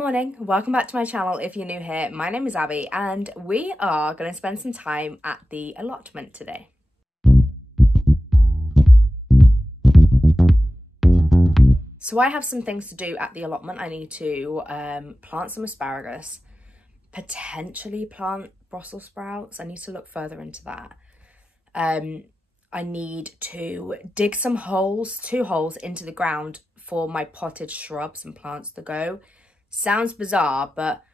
Morning, welcome back to my channel if you're new here. My name is Abby and we are going to spend some time at the allotment today. So I have some things to do at the allotment. I need to plant some asparagus, potentially plant Brussels sprouts. I need to look further into that. I need to dig some holes, 2 holes into the ground for my potted shrubs and plants to go. Sounds bizarre, but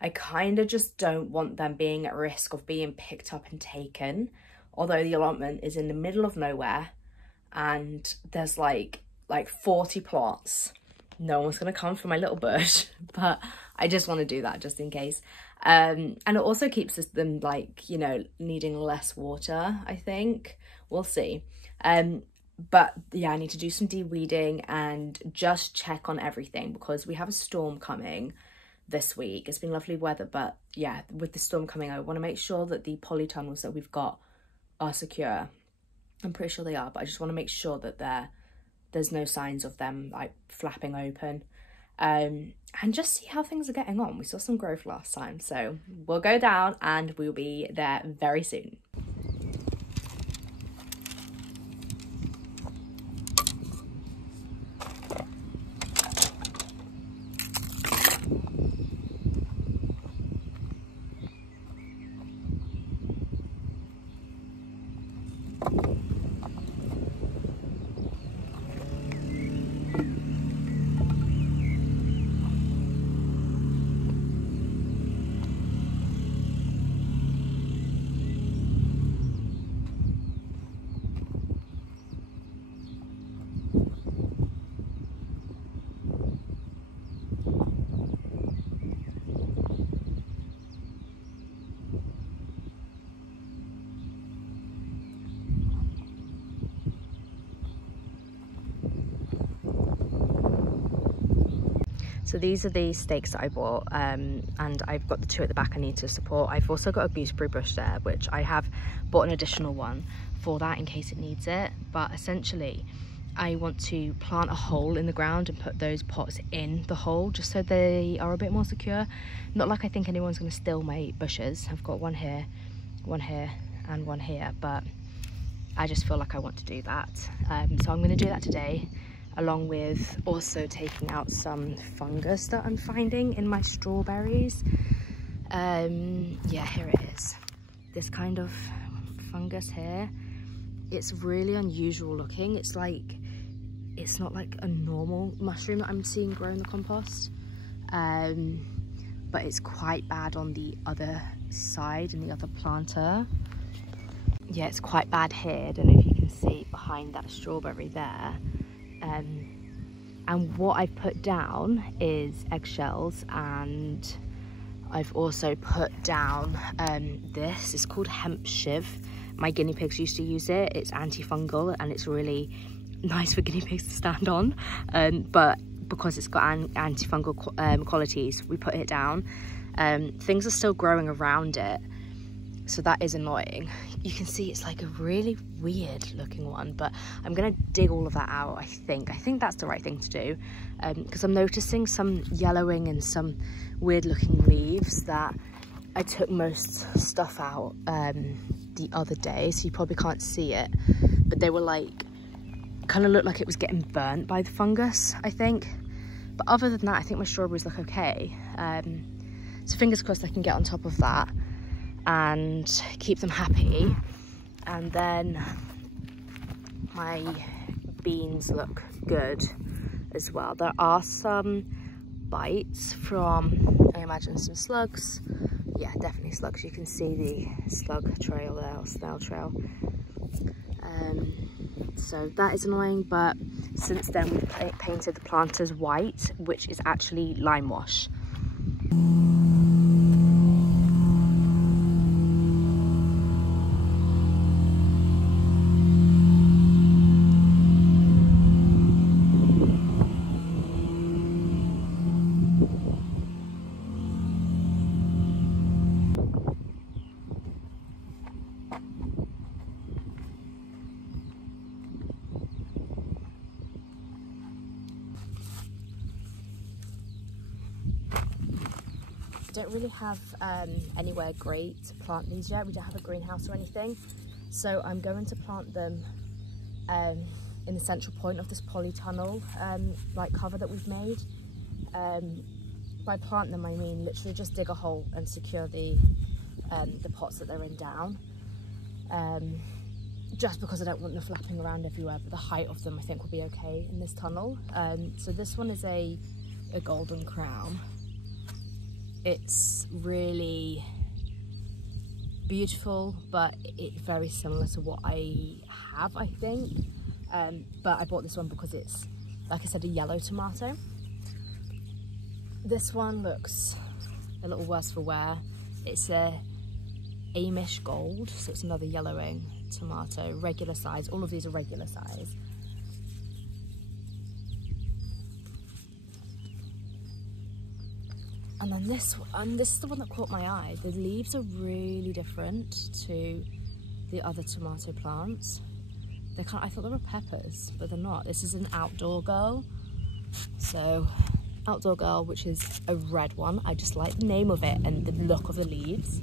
I kind of just don't want them being at risk of being picked up and taken. Although the allotment is in the middle of nowhere and there's like 40 plants. No one's going to come for my little bush, but I just want to do that just in case. And it also keeps them like, you know, needing less water, I think. We'll see. But yeah, I need to do some de-weeding and just check on everything because we have a storm coming this week. It's been lovely weather, but yeah, with the storm coming, I want to make sure that the polytunnels that we've got are secure. I'm pretty sure they are, but I just want to make sure that there's no signs of them like flapping open. And just see how things are getting on. We saw some growth last time, so we'll go down and we'll be there very soon. So these are the stakes that I bought, and I've got the 2 at the back I need to support. I've also got a gooseberry bush there, which I have bought an additional one for that in case it needs it. But essentially, I want to plant a hole in the ground and put those pots in the hole just so they are a bit more secure. Not like I think anyone's going to steal my bushes. I've got one here, and one here, but I just feel like I want to do that. So I'm going to do that today, along with also taking out some fungus that I'm finding in my strawberries. Yeah, here it is. This kind of fungus here. It's really unusual looking. It's not like a normal mushroom that I'm seeing grow in the compost. But it's quite bad on the other side, in the other planter. Yeah, it's quite bad here. I don't know if you can see behind that strawberry there. And what I've put down is eggshells, and I've also put down this. It's called hemp shiv. My guinea pigs used to use it. It's antifungal and it's really nice for guinea pigs to stand on, but because it's got antifungal qualities, we put it down. Things are still growing around it, so that is annoying. You can see it's like a really weird looking one, but I'm gonna dig all of that out. I think that's the right thing to do, because I'm noticing some yellowing and some weird looking leaves that I took most stuff out the other day, so you probably can't see it, but they were like, kind of looked like it was getting burnt by the fungus, I think. But other than that, I think my strawberries look okay. So fingers crossed I can get on top of that and keep them happy. And then my beans look good as well. There are some bites from, I imagine, some slugs. Yeah, definitely slugs. You can see the slug trail there, or snail trail. So that is annoying, but since then we've painted the planters white, which is actually lime wash. don't really have anywhere great to plant these yet. We don't have a greenhouse or anything. So I'm going to plant them in the central point of this polytunnel like cover that we've made. By plant them, I mean literally just dig a hole and secure the pots that they're in down. Just because I don't want them flapping around everywhere, but the height of them I think will be okay in this tunnel. So this one is a golden crown. It's really beautiful, but it's very similar to what I have, I think. But I bought this one because it's, like I said, a yellow tomato. This one looks a little worse for wear. It's a Amish gold, so it's another yellowing tomato, regular size. All of these are regular size. And then this one, this is the one that caught my eye. The leaves are really different to the other tomato plants. I thought they were peppers, but they're not. This is an outdoor girl. So, outdoor girl, which is a red one. I just like the name of it and the look of the leaves.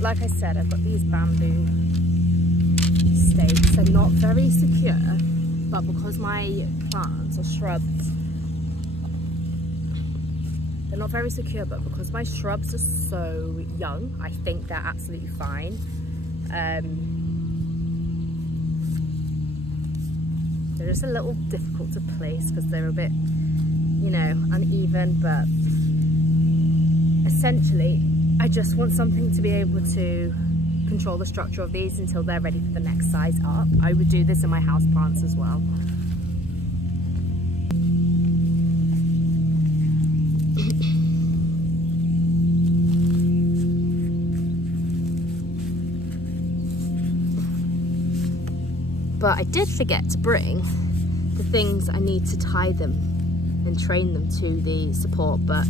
Like I said, I've got these bamboo stakes. They're not very secure, but because my plants are shrubs, they're not very secure, but because my shrubs are so young, I think they're absolutely fine. They're just a little difficult to place because they're a bit, you know, uneven, but essentially I just want something to be able to control the structure of these until they're ready for the next size up. I would do this in my house plants as well. But I did forget to bring the things I need to tie them and train them to the support, but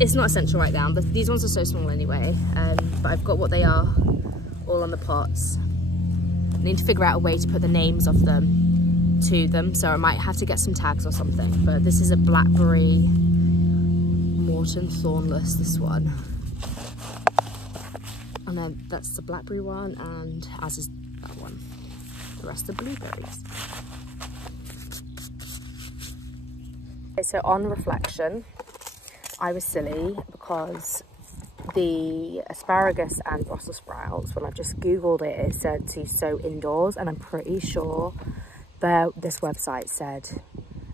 it's not essential right now. These ones are so small anyway, but I've got what they are all on the pots. I need to figure out a way to put the names of them to them, so I might have to get some tags or something. But this is a blackberry Morton thornless, this one. And then that's the blackberry one, and as is that one. The rest are blueberries. Okay, so on reflection, I was silly because the asparagus and Brussels sprouts, when I just googled it, it said to sow indoors, and I'm pretty sure this website said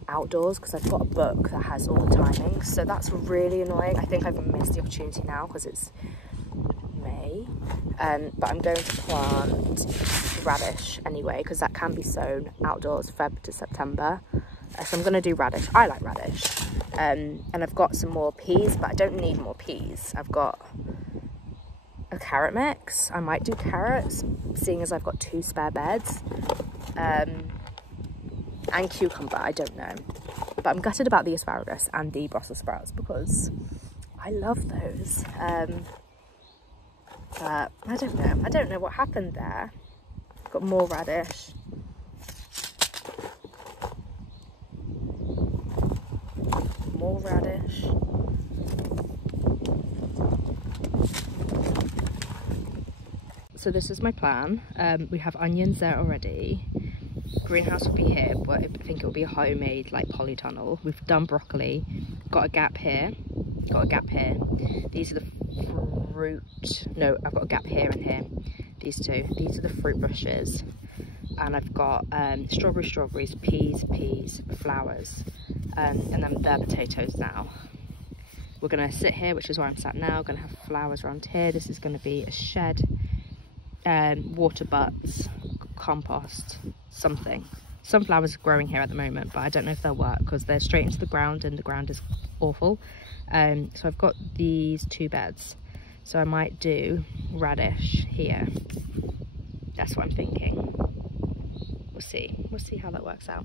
outdoors because I've got a book that has all the timings, so that's really annoying. I think I've missed the opportunity now because it's May, but I'm going to plant radish anyway because that can be sown outdoors Feb to September. So I'm going to do radish. I like radish. And I've got some more peas, but I don't need more peas. I've got a carrot mix. I might do carrots, seeing as I've got 2 spare beds. And cucumber, I don't know. But I'm gutted about the asparagus and the Brussels sprouts because I love those. But I don't know. I don't know what happened there. Got more radish. More radish. So this is my plan. We have onions there already. Greenhouse will be here, but I think it will be a homemade like polytunnel. We've done broccoli. Got a gap here. Got a gap here. These are the fruit. No, I've got a gap here and here. These two. These are the fruit bushes. And I've got strawberries, peas, flowers. And then they're potatoes now. We're going to sit here, which is where I'm sat now. Going to have flowers around here. This is going to be a shed, water butts, compost, something. sunflowers are growing here at the moment, but I don't know if they'll work because they're straight into the ground and the ground is awful. So I've got these 2 beds, so I might do radish here. That's what I'm thinking. We'll see how that works out.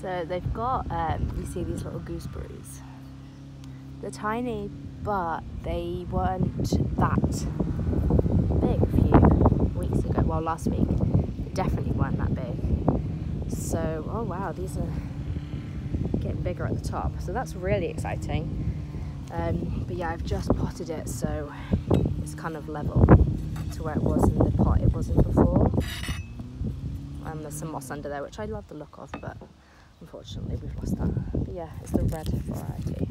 So they've got, you see these little gooseberries. They're tiny, but they weren't that big a few weeks ago. Well, last week, they definitely weren't that big. So, oh wow, these are getting bigger at the top. So that's really exciting. But yeah, I've just potted it, so it's kind of level to where it was in the pot it was in before. There's some moss under there, which I love the look of, but unfortunately we've lost that. But yeah, it's the red variety.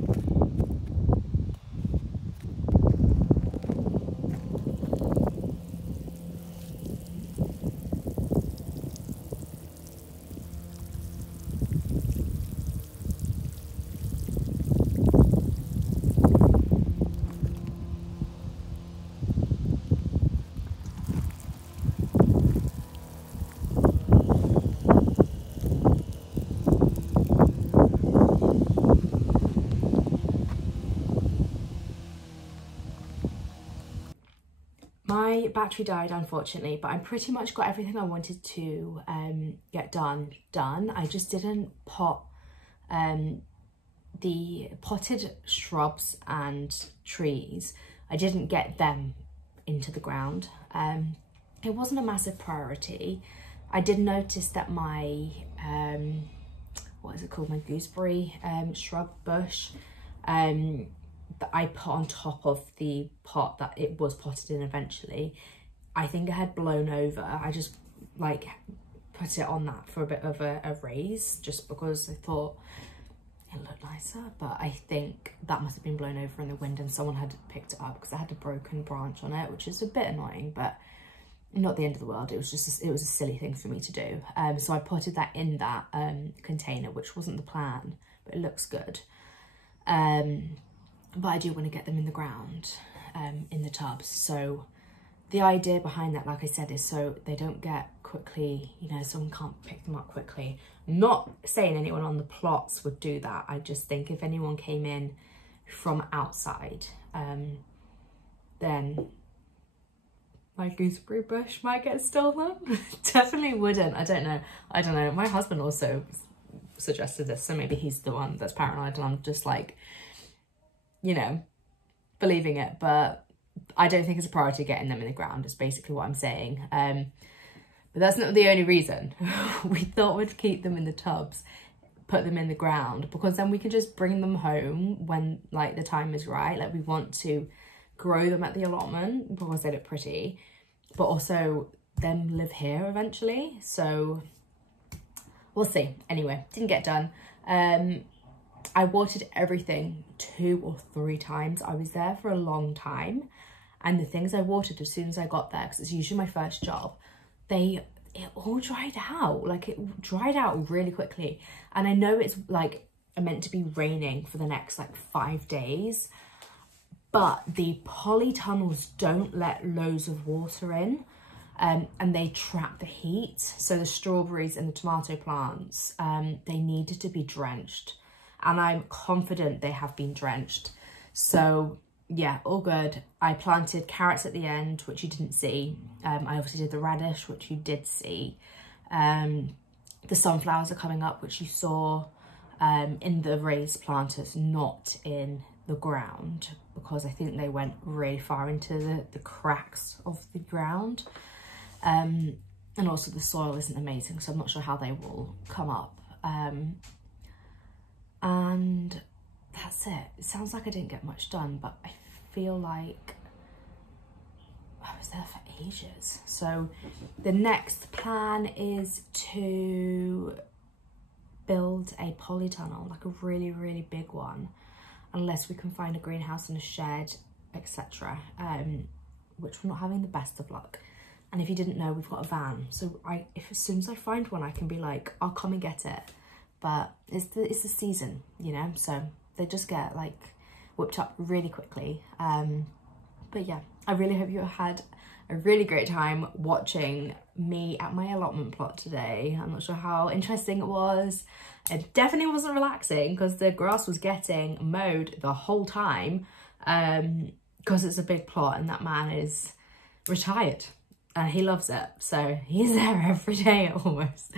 My battery died, unfortunately, but I pretty much got everything I wanted to get done. I just didn't pot the potted shrubs and trees. I didn't get them into the ground. It wasn't a massive priority. I did notice that my, what is it called? My gooseberry shrub bush, that I put on top of the pot that it was potted in eventually, I think it had blown over. I just like put it on that for a bit of a raise just because I thought it looked nicer, but I think that must have been blown over in the wind and someone had picked it up because it had a broken branch on it, which is a bit annoying, but not the end of the world. It was just, it was a silly thing for me to do. So I potted that in that container, which wasn't the plan, but it looks good. But I do want to get them in the ground, in the tubs. So the idea behind that, like I said, is so they don't get quickly, you know, someone can't pick them up quickly. I'm not saying anyone on the plots would do that. I just think if anyone came in from outside, then my gooseberry bush might get stolen. Definitely wouldn't. I don't know. My husband also suggested this, so maybe he's the one that's paranoid and I'm just like, you know, believing it. But I don't think it's a priority getting them in the ground, is basically what I'm saying. But that's not the only reason. We thought we'd keep them in the tubs, put them in the ground, because then we can just bring them home when like the time is right. Like, we want to grow them at the allotment because they look pretty, but also them live here eventually. So we'll see. Anyway, didn't get done. I watered everything 2 or 3 times. I was there for a long time, and the things I watered as soon as I got there, because it's usually my first job, it all dried out. Like, it dried out really quickly. And I know it's like meant to be raining for the next like 5 days, but the polytunnels don't let loads of water in, and they trap the heat. So the strawberries and the tomato plants, they needed to be drenched, and I'm confident they have been drenched. So yeah, all good. I planted carrots at the end, which you didn't see. I obviously did the radish, which you did see. The sunflowers are coming up, which you saw in the raised planters, not in the ground, because I think they went really far into the cracks of the ground. And also the soil isn't amazing, so I'm not sure how they will come up. And that's it. It sounds like I didn't get much done, but I feel like I was there for ages. So the next plan is to build a polytunnel, like a really, really big one, unless we can find a greenhouse and a shed, etc., which we're not having the best of luck. And if you didn't know, we've got a van, so as soon as I find one, I can be like, I'll come and get it. But it's the season, you know, so they just get like whipped up really quickly. But yeah, I really hope you had a really great time watching me at my allotment plot today. I'm not sure how interesting it was. It definitely wasn't relaxing because the grass was getting mowed the whole time, because it's a big plot and that man is retired and he loves it, so he's there every day almost.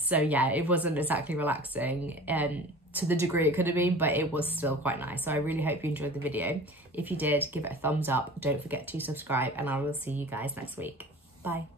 So yeah, it wasn't exactly relaxing to the degree it could have been, but it was still quite nice. So I really hope you enjoyed the video. If you did, give it a thumbs up. Don't forget to subscribe, and I will see you guys next week. Bye.